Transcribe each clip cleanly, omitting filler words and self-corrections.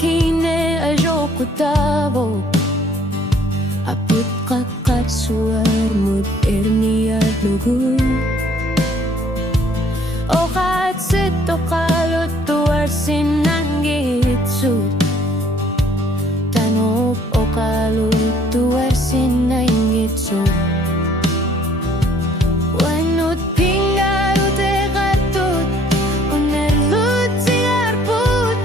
kine ayoko tavo Apit kakatsuar mut ernia lugu O katsito kalot tuar sinanggitsut Tanop o kalot tuar sinanggitsut Wanut pingarut e kartut Unerlut sigarput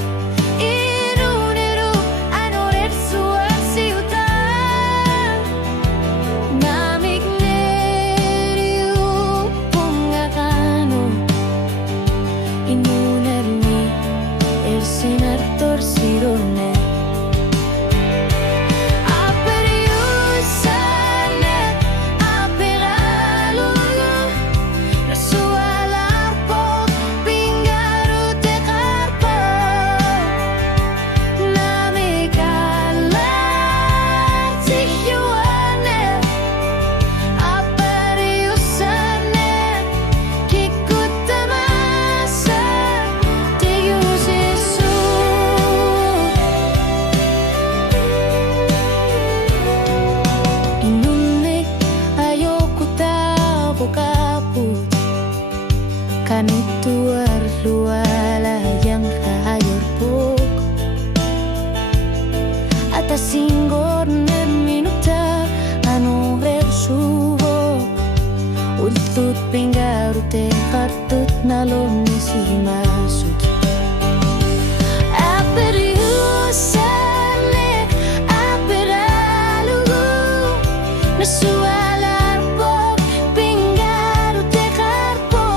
Iruneru anorer suar siutan Namik neriu pungakano Inunerni el sinar torsirone Kanutuar luala yang hayor pok Atas singgor minuta anu bersubo Ultut pinggarute kartut nalon si masuk Aperiusane aperalugu Nasualar pok pinggarute karpo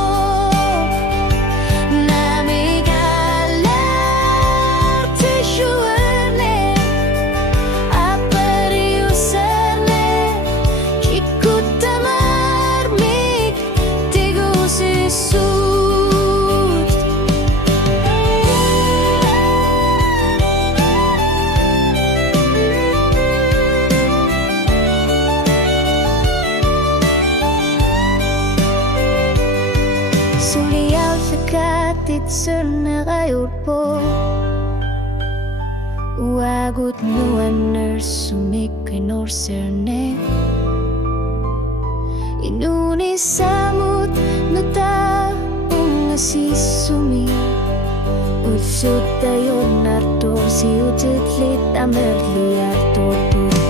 Suliaw sakatit senagayot po Uagut nuaner sumikay norserne Inuni samut nuta ungasisumi Utsut tayo nartor si utit lit amerliar tortur